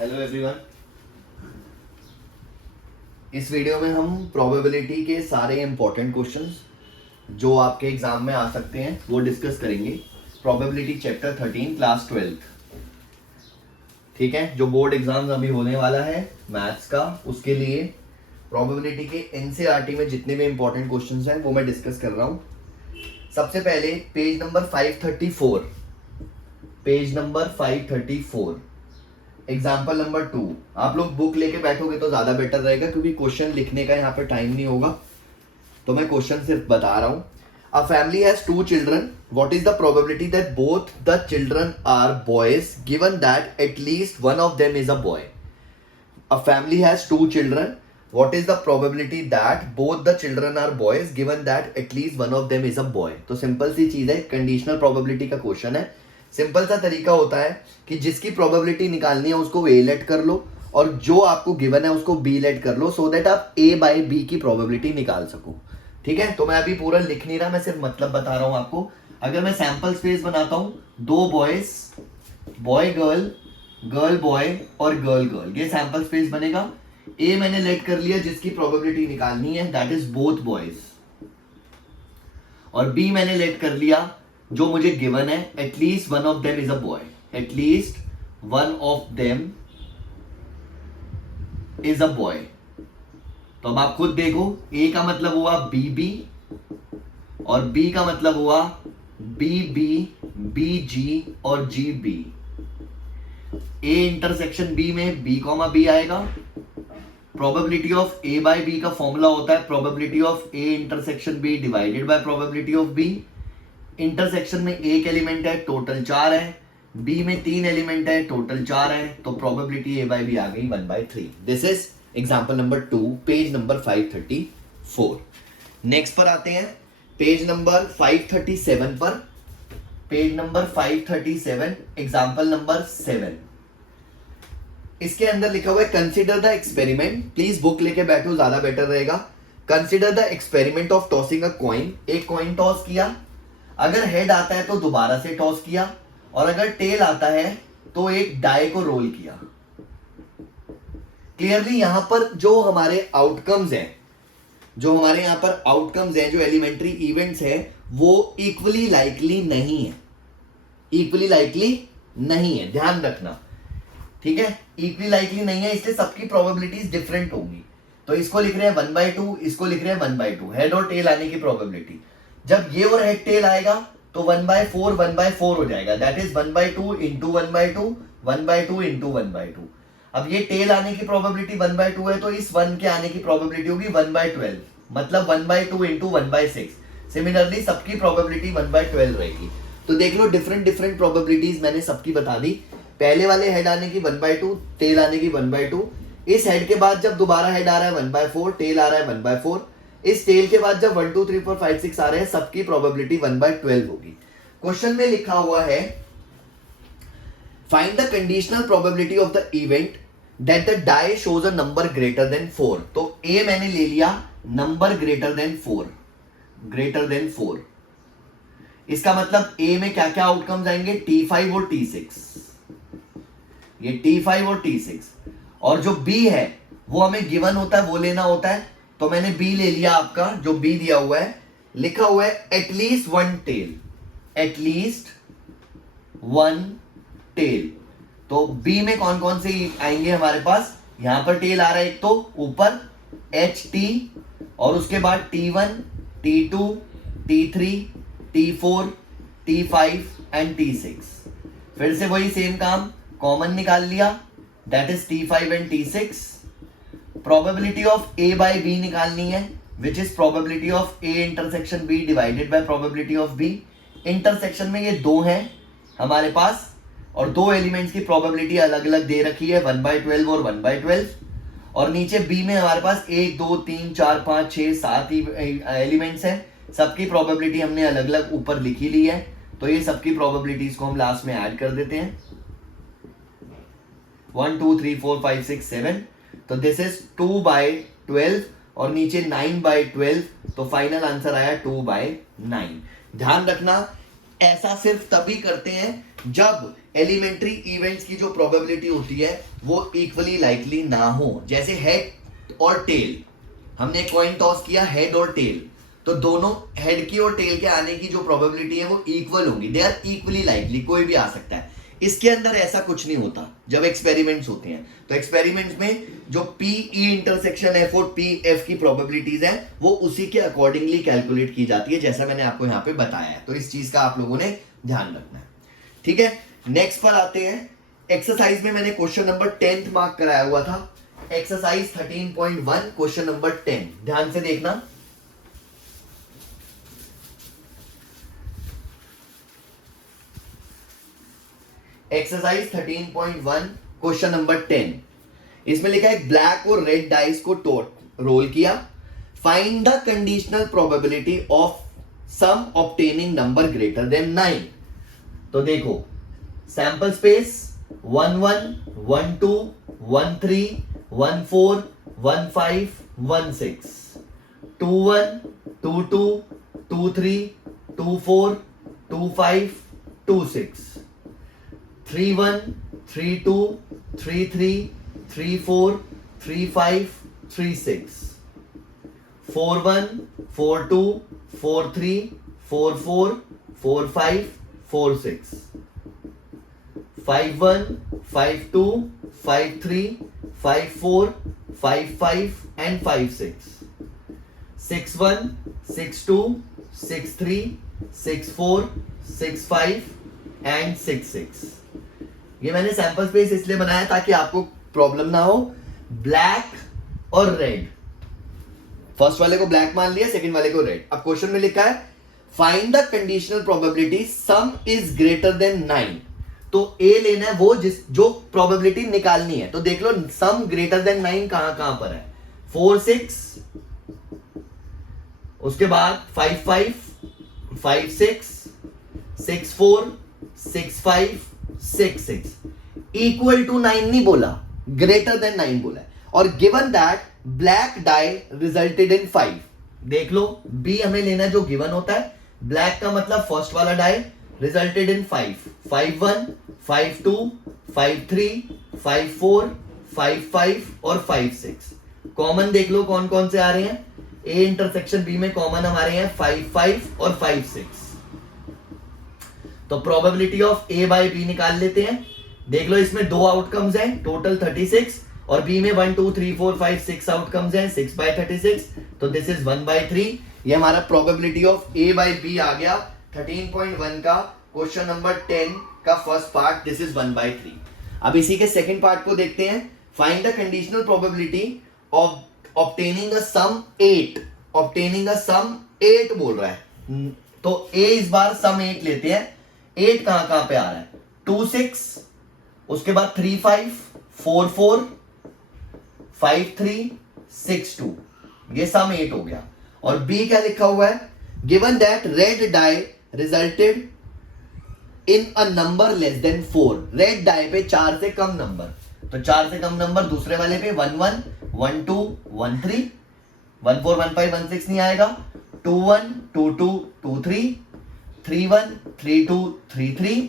Hello everyone. इस video में हम प्रोबेबिलिटी के सारे इंपॉर्टेंट क्वेश्चंस जो आपके एग्जाम में आ सकते हैं वो डिस्कस करेंगे। प्रोबेबिलिटी चैप्टर 13 क्लास 12, ठीक है, जो बोर्ड एग्जाम्स अभी होने वाला है मैथ्स का, उसके लिए प्रोबेबिलिटी के एनसीईआरटी में जितने भी इंपॉर्टेंट क्वेश्चंस हैं वो मैं डिस्कस कर रहा हूँ। सबसे पहले page number 534, page number 534, example number 2। आप लोग बुक लेके बैठोगे तो ज्यादा बेटर रहेगा क्योंकि क्वेश्चन लिखने का यहाँ पे टाइम नहीं होगा, तो मैं क्वेश्चन सिर्फ बता रहा हूँ। A family has 2 children, what is the probability that both the children are boys given that at least one of them is a boy. A family has 2 children, what is the probability that both the children are boys given that at least one of them is a boy। तो simple सी चीज है, conditional probability का question है। Simple सा तरीका होता है कि जिसकी प्रोबेबिलिटी निकालनी है उसको ए लेट कर लो और जो आपको गिवन है उसको बी लेट कर लो, सो दैट आप ए बाई बी की प्रोबेबिलिटी निकाल सको। ठीक है, तो मैं अभी पूरा लिख नहीं रहा, मैं सिर्फ मतलब बता रहा हूं आपको। अगर मैं सैंपल स्पेस बनाता हूं, 2 boys, boy girl, girl boy और गर्ल गर्ल, ये सैंपल स्पेस बनेगा। ए मैंने लेट कर लिया जिसकी प्रोबेबिलिटी निकालनी है, दैट इज बोथ बॉयज, और बी मैंने लेट कर लिया जो मुझे गिवन है, at least one of them is a boy, at least one of them is a boy. तो अब आप खुद देखो, ए का मतलब हुआ बी बी और बी का मतलब हुआ बी बी, बी जी और G B. A intersection B में बी कॉमा बी आएगा। Probability of A by B का फॉर्मूला होता है probability of A intersection B divided by probability of B. Intersection में एक एलिमेंट है, टोटल 4 है, बी में 3 एलिमेंट है, टोटल 4 है, तो प्रोबेबिलिटी ए बाय बी आ गई 1/3। This is example number 2, page number 534। Next पर आते हैं, पेज नंबर 537 पर, पेज नंबर 537, एग्जांपल नंबर 7। इसके अंदर लिखा हुआ है consider the experiment, please book लेके बैठो ज्यादा बेटर रहेगा। Consider the experiment of tossing a coin, एक कॉइन टॉस किया, अगर हेड आता है तो दोबारा से टॉस किया, और अगर टेल आता है तो एक डाई को रोल किया। क्लियरली यहां पर जो हमारे आउटकम्स हैं, जो हमारे यहां पर आउटकम्स हैं, जो एलिमेंट्री इवेंट्स हैं, वो इक्वली लाइकली नहीं है, इक्वली लाइकली नहीं है, ध्यान रखना। ठीक है, इक्वली लाइकली नहीं है, इसलिए सबकी प्रोबेबिलिटीज डिफरेंट होंगी। तो इसको लिख रहे हैं 1/2, इसको लिख रहे हैं 1/2, हेड और टेल आने की प्रोबेबिलिटी। जब ये और हेड टेल आएगा तो 1/4 1/4 हो जाएगा, दैट इज 1/2 इंटू 1/2, 1/2 इंटू 1/2। अब ये टेल आने की प्रोबेबिलिटी 1/2 है, तो इस 1 के आने की प्रोबेबिलिटी होगी 1/12, मतलब 1/2 इंटू 1/6। सिमिलरली सबकी प्रोबेबिलिटी 1/12 रहेगी। तो देख लो, डिफरेंट डिफरेंट प्रोबेबिलिटीज मैंने सबकी बता दी। पहले वाले हेड आने की 1/2, टेल आने की 1/2। इस हेड के बाद जब दोबारा हेड आ रहा है 1/4, टेल आ रहा है 1/4। इस टेल के बाद जब 1 2 3 4 5 6 आ रहे हैं, सबकी प्रोबेबिलिटी 1/12 होगी। क्वेश्चन में लिखा हुआ है find the conditional probability of the event that the die shows a number greater than 4। तो ए मैंने ले लिया number greater than 4, greater than 4। इसका मतलब ए में क्या क्या आउटकम्स आएंगे, T5 और T6, ये T5 और T6। और जो B है वो हमें गिवन होता है, वो लेना होता है, तो मैंने B ले लिया आपका, जो B दिया हुआ है, लिखा हुआ है एटलीस्ट 1 टेल, एटलीस्ट 1 टेल। तो B में कौन कौन से आएंगे हमारे पास, यहां पर टेल आ रहा है एक तो ऊपर HT, और उसके बाद T1, T2, T3, T4, T5 and T6। फिर से वही सेम काम, कॉमन निकाल लिया, that is T5 and T6। Probability of A by B निकालनी है, which is probability of A intersection B divided by probability of B। Intersection में ये 2 हैं हमारे पास, और 2 एलिमेंट्स की प्रोबेबिलिटी अलग अलग दे रखी है, 1/12 और 1/12। और नीचे B में हमारे पास 1 2 3 4 5 6 7 एलिमेंट्स हैं, सबकी प्रोबेबिलिटी हमने अलग अलग ऊपर लिखी ली है। तो ये सबकी प्रोबेबिलिटीज को हम लास्ट में ऐड कर देते हैं, 1 2 3 4 5 6 7। तो दिस इज 2/12 और नीचे 9/12, तो फाइनल आंसर आया 2/9। ध्यान रखना, ऐसा सिर्फ तभी करते हैं जब एलिमेंट्री इवेंट्स की जो प्रोबेबिलिटी होती है वो इक्वली लाइकली ना हो। जैसे हेड और टेल, हमने कॉइन टॉस किया हेड और टेल, तो दोनों हेड की और टेल के आने की जो प्रोबेबिलिटी है वो इक्वल होंगी, दे आर इक्वली लाइकली, कोई भी आ सकता है। इसके अंदर ऐसा कुछ नहीं होता जब एक्सपेरिमेंट्स होते हैं। तो एक्सपेरिमेंट्स में जो पी ई इंटरसेक्शन एफ और पी एफ की प्रोबेबिलिटीज है वो उसी के अकॉर्डिंगली कैलकुलेट की जाती है, जैसा मैंने आपको यहाँ पे बताया है। तो इस चीज का आप लोगों ने ध्यान रखना है, ठीक है। नेक्स्ट पर आते हैं। एक्सरसाइज में मैंने क्वेश्चन नंबर 10 मार्क कराया हुआ था, एक्सरसाइज 13.1 क्वेश्चन नंबर 10, ध्यान से देखना। एक्सरसाइज 13.1 क्वेश्चन नंबर 10, इसमें लिखा है ब्लैक और रेड डाइस को रोल किया, find the conditional probability of sum obtaining number greater than 9। तो देखो सैंपल स्पेस 1 1 1 2 1 3 1 4 1 5 1 6, 2 1 2 2 2 3 2 4 2 5 2 6, 3 1 3 2 3 3 3 4 3 5 3 6, 4 1 4 2 4 3 4 4 4 5 4 6, 5 1 5 2 5 3 5 4 5 5 and 5 6, 6 1 6 2 6 3 6 4 6 5 and 6 6। ये मैंने सैंपल स्पेस इसलिए बनाया ताकि आपको प्रॉब्लम ना हो। ब्लैक और रेड, फर्स्ट वाले को ब्लैक मान लिया, सेकंड वाले को रेड। अब क्वेश्चन में लिखा है find the conditional probability some is greater than 9। तो ए लेना है वो जो प्रोबेबिलिटी निकालनी है। तो देख लो सम ग्रेटर देन 9 कहां पर है, 4 6, उसके बाद 5 5 5 6 6 4 6 5 6 6, इक्वल टू 9 नहीं बोला, ग्रेटर देन 9 बोला है। और given that black dye resulted इन 5, देख लो बी हमें लेना जो गिवन होता है, ब्लैक का मतलब फर्स्ट वाला डाई, रिजल्टेड इन 5, 5 1 5 2 5 3 5 4 5 5 और 5 6। कॉमन देख लो कौन कौन से आ रहे हैं, ए इंटरसेक्शन बी में कॉमन हमारे हैं 5 5 और 5 6। तो probability of A by B निकाल लेते हैं। देख लो इसमें दो आउटकम्स हैं, टोटल 36, और बी में 1 2 3 4 5 6 आउटकम्स हैं, 6 by 36, तो दिस इज 1 by 3। ये हमारा probability of A by B आ गया 13.1 का क्वेश्चन नंबर 10 का first part, this is 1 by 3। अब इसी के सेकंड पार्ट को देखते हैं। Find the conditional probability of obtaining a sum 8। Obtaining a sum 8 बोल रहा है, तो ए इस बार सम 8 लेते हैं। 8 कहां पे आ रहा है, 2 6, उसके बाद 3 5 4 4 5 3 6 2, ये सम 8 हो गया। और बी क्या लिखा हुआ है, given that red die resulted in a number less than 4। Red die पे 4 से कम नंबर, तो 4 से कम नंबर दूसरे वाले पे 1 1 1 2 1 3, 1 4 1 5 1 6 नहीं आएगा, 2 1 2 2 2 3, 3 1 3 2 3 3,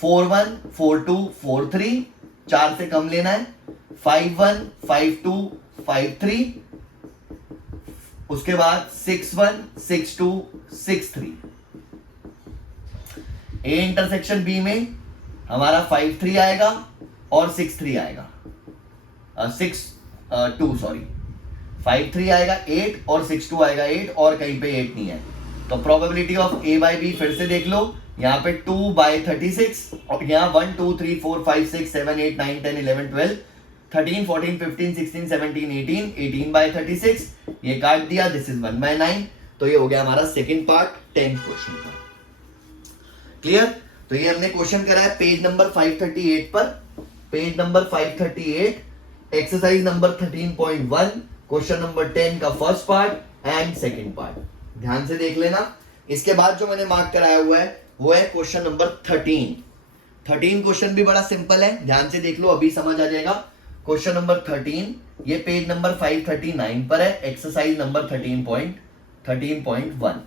4 1 4 2 4 3, 4 से कम लेना है, 5 1 5 2 5 3, उसके बाद 6 1 6 2 6 3। ए इंटरसेक्शन बी में हमारा 5 3 आएगा और 6 3 आएगा, 6 2 सॉरी, 5 3 आएगा 8 और 6 2 आएगा 8, और कहीं पे 8 नहीं है। तो probability of A by B फिर से देख लो, यहाँ पे 2 by 36, और यहाँ 1 2 3 4 5 6 7 8 9 10 11 12 13 14 15 16 17 18 18 by 36, ये काट दिया, दिस इज 1 by 9। तो ये हो गया हमारा सेकंड पार्ट 10 क्वेश्चन का। क्लियर? तो ये हमने क्वेश्चन करा है पेज नंबर 538 पर, page number 538, exercise number 13.1 question number 10 का first part and second part, ध्यान से देख लेना। इसके बाद जो मैंने मार्क कराया हुआ है वो है क्वेश्चन नंबर 13। 13 क्वेश्चन भी बड़ा सिंपल है, ध्यान से देख लो, अभी समझ आ जाएगा। क्वेश्चन नंबर 13 ये पेज नंबर 539 पर है, एक्सरसाइज नंबर 13.1।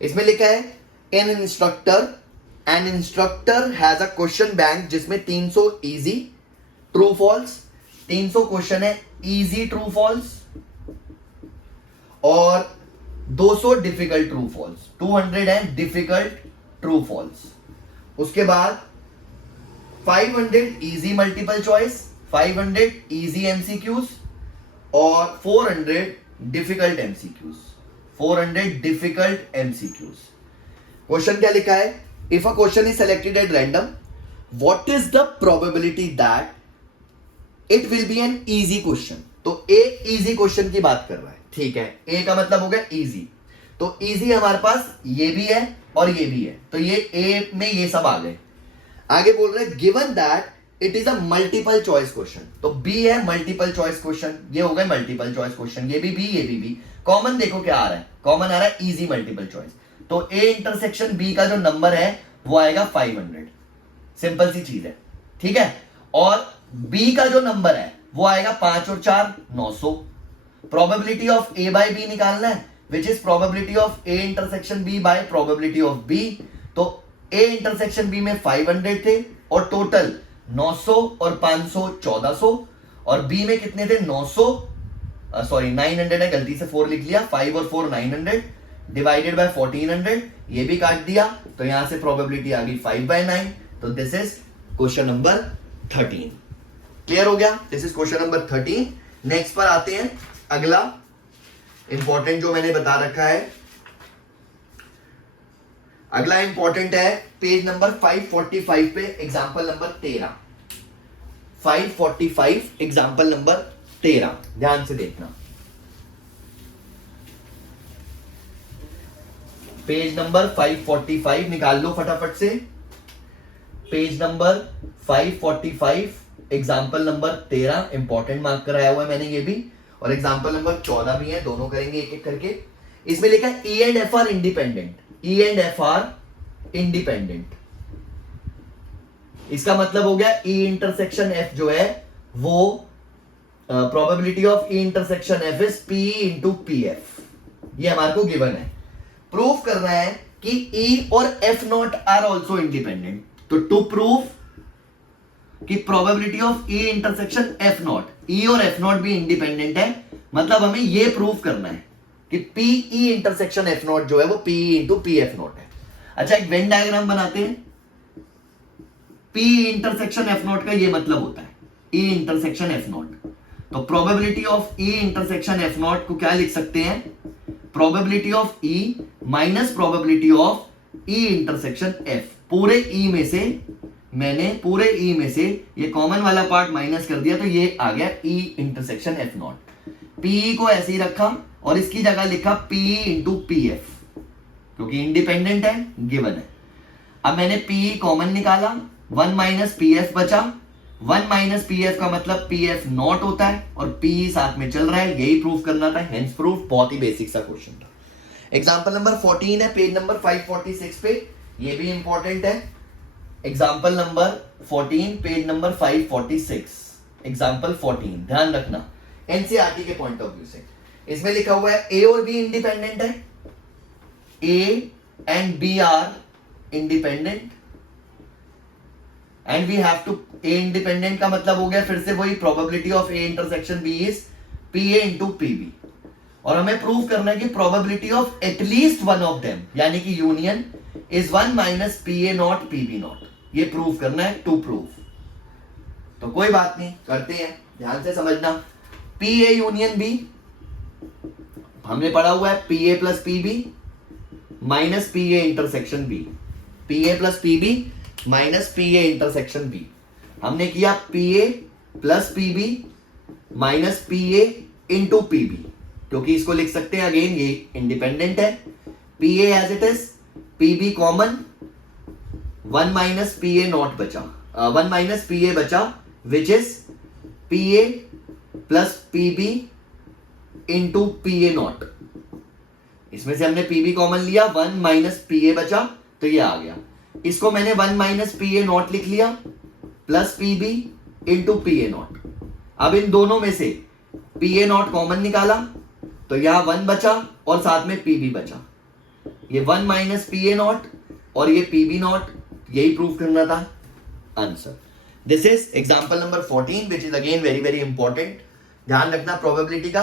इसमें लिखा है N instructor has a question bank जिसमें 300 इजी ट्रू फॉल्स, 300 क्वेश्चन है इजी ट्रू फॉल्स और 200 डिफिकल्ट ट्रू फॉल्स, 200 है डिफिकल्ट ट्रू फॉल्स। उसके बाद 500 easy multiple choice, 500 easy MCQs और 400 difficult MCQs, 400 difficult MCQs. Question क्या लिखा है? If a question is selected at random, what is the probability that it will be an easy question. तो a easy question की बात कर रहा है, ठीक है। ए का मतलब हो गया इजी, तो इजी हमारे पास ये भी है और ये भी है, तो ये ए में ये सब आ गए। आगे बोल रहे हैं given that it is a multiple choice question, तो बी है मल्टीपल चॉइस क्वेश्चन, ये हो गए मल्टीपल चॉइस क्वेश्चन, ये भी बी, ये भी बी। कॉमन देखो क्या आ रहा है, कॉमन आ रहा है इजी मल्टीपल चॉइस, तो ए इंटरसेक्शन बी का जो नंबर है वो आएगा 500, सिंपल सी चीज है, ठीक है। और बी का जो नंबर है वो आएगा 5 और 4 900। Probability of A by B निकालना है, which is probability of A intersection B by probability of B. तो ए इंटरसेक्शन बी में 500 थे और टोटल 900 और 500 1400, और बी में कितने थे 900 900 है, गलती से 4 लिख लिया, 5 और 4 900 डिवाइडेड बाय 1400, ये भी काट दिया, तो यहां से प्रोबेबिलिटी आ गई 5/9। तो this is question number 13। Clear हो गया? This is question number 13। Next पर आते हैं, अगला इंपॉर्टेंट जो मैंने बता रखा है, अगला इंपॉर्टेंट है पेज नंबर 545 पे एग्जांपल नंबर 13, 545 एग्जांपल नंबर 13, ध्यान से देखना। पेज नंबर 545 निकाल लो फटाफट से, page number 545 example number 13, important mark कराया हुआ है मैंने ये भी, और एग्जांपल नंबर 14 भी है, दोनों करेंगे एक एक करके। इसमें लिखा है E and F R independent, E and F R independent, इसका मतलब हो गया ई इंटरसेक्शन एफ जो है वो probability of E intersection F is P into P F, ये हमारे को गिवन है। प्रूफ करना है कि ई और F not are also independent, तो टू प्रूफ कि probability of E intersection F not, E और एफ नॉट भी इंडिपेंडेंट है, मतलब हमें ये प्रूफ करना है कि P E intersection F not जो है वो P into P F not है। अच्छा, एक वेन डायग्राम बनाते हैं। पी इंटरसेक्शन एफ नॉट का ये मतलब होता है ई इंटरसेक्शन एफ नॉट, तो probability of E intersection F not को क्या लिख सकते हैं, probability of E minus probability of E intersection F. पूरे ई में से मैंने पूरे ई में से ये कॉमन वाला पार्ट माइनस कर दिया, तो ये आ गया ई इंटरसेक्शन एफ नॉट। पी को ऐसे ही रखा और इसकी जगह लिखा पी इंटू पी एफ, क्योंकि इंडिपेंडेंट है, गिवन है। अब मैंने पी कॉमन निकाला, 1 माइनस पी एफ बचा, 1 माइनस पी एफ का मतलब पी एफ नॉट होता है और पी साथ में चल रहा है, यही प्रूफ करना था, हेंस प्रूफ। बहुत ही बेसिक सा क्वेश्चन था। एग्जांपल नंबर 14 है पेज नंबर 546 पे, ये भी इंपॉर्टेंट है। Example number 14 page number 546, example 14, ध्यान रखना एनसीईआरटी के पॉइंट ऑफ व्यू से। इसमें लिखा हुआ है ए और बी इंडिपेंडेंट है, A and B are independent and we have to, A independent का मतलब हो गया फिर से वही, probability of A intersection B is P A into P B, और हमें प्रूव करना है कि probability of at least one of them यानी कि union is 1 minus P A not P B not, ये प्रूव करना है टू प्रूफ। तो कोई बात नहीं, करते हैं, ध्यान से समझना। पी ए यूनियन बी हमने पढ़ा हुआ है, P A plus P B minus P A intersection B, P A plus P B minus P A intersection B. हमने किया P A plus P B minus P A into P B, क्योंकि इसको लिख सकते हैं again ये independent है। P A as it is, P B common, 1 minus P A not बचा, 1 माइनस पी ए बचा which is P A plus P B into P A not. इसमें से हमने पी बी कॉमन लिया, 1 minus P A बचा, तो ये आ गया। इसको मैंने 1 माइनस पी ए नॉट लिख लिया plus P B into P A not. अब इन दोनों में से पी ए नॉट कॉमन निकाला, तो यहां 1 बचा और साथ में पी बी बचा, ये 1 माइनस पी ए नॉट और ये पी बी नॉट, यही प्रूव करना था answer. This is example number 14 which is again very very important. ध्यान रखना प्रोबेबिलिटी का।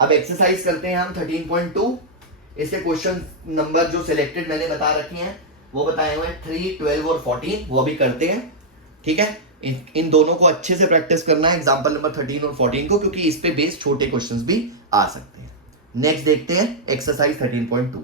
अब एक्सरसाइज करते हैं हम 13.2। इसके क्वेश्चन नंबर जो सिलेक्टेड मैंने बता रखे हैं वो बताए हुए हैं 3, 12 और 14, वो अभी करते हैं। ठीक है, इन दोनों को अच्छे से प्रैक्टिस करना है, एग्जाम्पल नंबर 13 और 14 को, क्योंकि इस पे बेस्ड छोटे क्वेश्चंस भी आ सकते हैं। नेक्स्ट देखते हैं एक्सरसाइज 13.2।